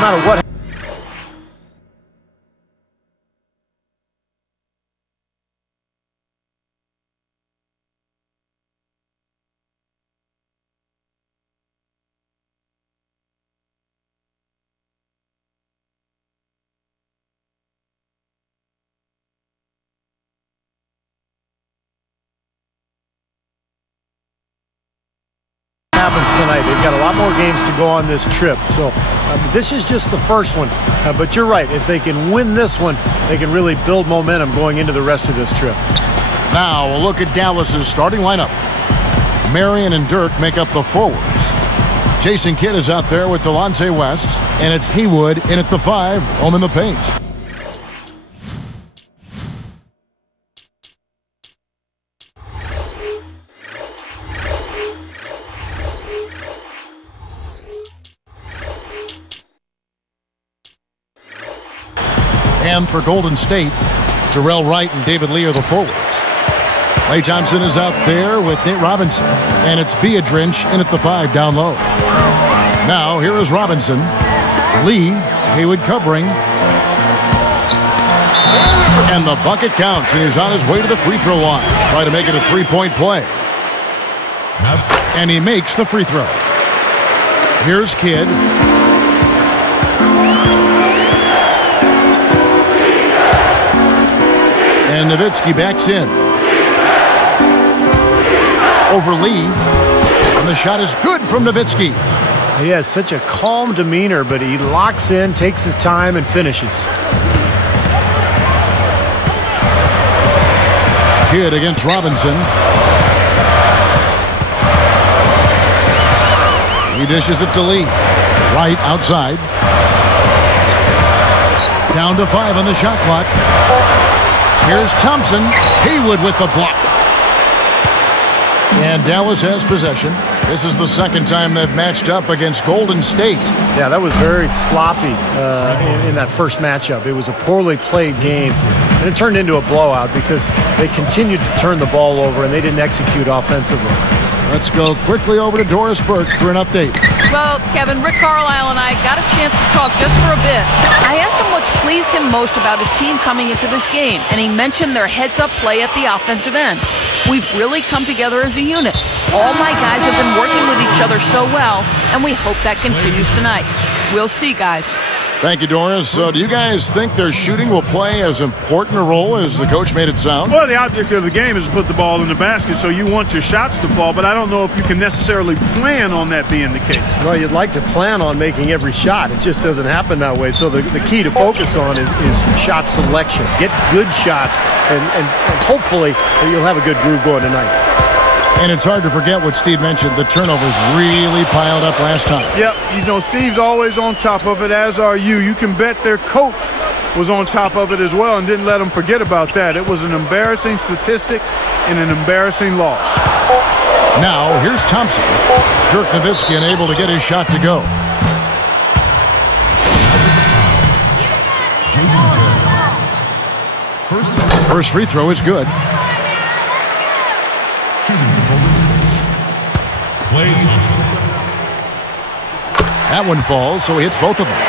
no matter what. Happens tonight. They've got a lot more games to go on this trip, so this is just the first one, but you're right, if they can win this one, they can really build momentum going into the rest of this trip. Now a look at Dallas's starting lineup. Marion and Dirk make up the forwards. Jason Kidd is out there with Delonte West, and it's Haywood in at the 5, roaming the paint. And for Golden State, Terrell Wright and David Lee are the forwards. Klay Thompson is out there with Nate Robinson, and it's Biedrins in at the 5 down low. Now here is Robinson. Lee, Haywood covering. And the bucket counts, and he's on his way to the free throw line. Try to make it a three-point play. And he makes the free throw. Here's Kidd. And Nowitzki backs in. Over Lee. And the shot is good from Nowitzki. He has such a calm demeanor, but he locks in, takes his time, and finishes. Kidd against Robinson. He dishes it to Lee. Right outside. Down to 5 on the shot clock. Here's Thompson. Haywood with the block. And Dallas has possession. This is the second time they've matched up against Golden State. Yeah, that was very sloppy in that first matchup. It was a poorly played game, and it turned into a blowout because they continued to turn the ball over and they didn't execute offensively. Let's go quickly over to Doris Burke for an update. Well, Kevin, Rick Carlisle and I got a chance to talk just for a bit. I asked him what's pleased him most about his team coming into this game, and he mentioned their heads-up play at the offensive end. We've really come together as a unit. All my guys have been working with each other so well, and we hope that continues tonight. We'll see, guys. Thank you, Doris. So do you guys think their shooting will play as important a role as the coach made it sound? Well, the object of the game is to put the ball in the basket, so you want your shots to fall, but I don't know if you can necessarily plan on that being the case. Well, you'd like to plan on making every shot. It just doesn't happen that way. So the key to focus on is shot selection. Get good shots, and hopefully you'll have a good groove going tonight. And it's hard to forget what Steve mentioned. The turnovers really piled up last time. Yep, you know, Steve's always on top of it, as are you. You can bet their coach was on top of it as well and didn't let them forget about that. It was an embarrassing statistic and an embarrassing loss. Now, here's Thompson. Dirk Nowitzki unable to get his shot to go. First free throw is good. Klay Thompson. That one falls, so he hits both of them.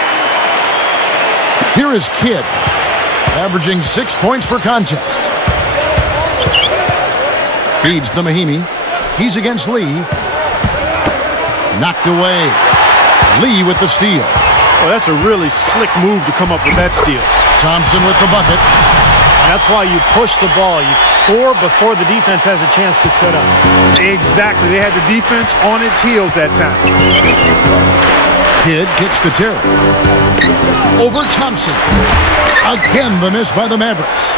Here is Kidd, averaging 6 points per contest. Feeds to Mahinmi. He's against Lee. Knocked away. Lee with the steal. Well, that's a really slick move to come up with that steal. Thompson with the bucket. That's why you push the ball. You score before the defense has a chance to set up. Exactly. They had the defense on its heels that time. Kidd kicks to Terry. Over Thompson. Again, the miss by the Mavericks.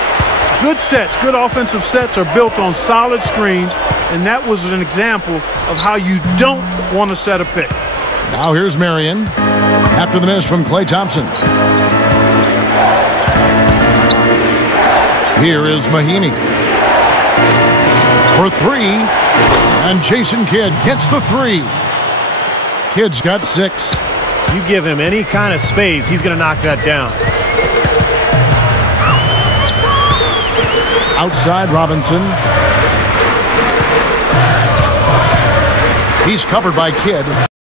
Good sets, good offensive sets are built on solid screens, and that was an example of how you don't want to set a pick. Now here's Marion after the miss from Klay Thompson. Here is Mahinmi for 3, and Jason Kidd gets the 3. Kidd's got 6. You give him any kind of space, he's going to knock that down. Outside Robinson. He's covered by Kidd.